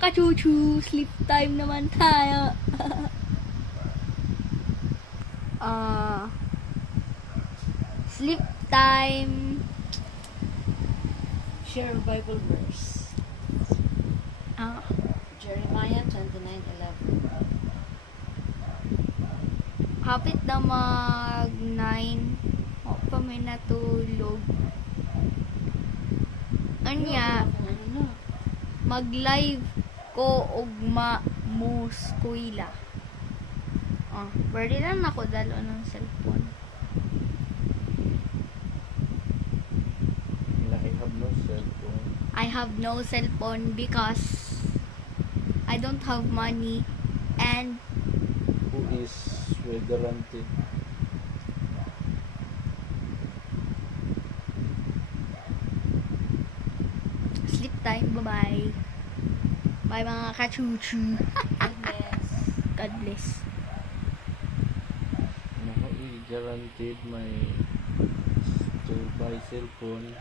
kachuchu, sleep time naman tayo. Sleep time. Share Bible verse. Jeremiah 29:11. Hapit na mag-9. O pa may natulog. Anya, Ano na? mag-live ko ugma mo skuila. Pwede lang ako dalo ng cellphone. I have no cellphone. I have no cellphone because I don't have money and Who is weather-ranted? sleep time. Bye-bye. Bye mga kachuchu. God bless. God bless. Ako, guaranteed may to buy cellphone.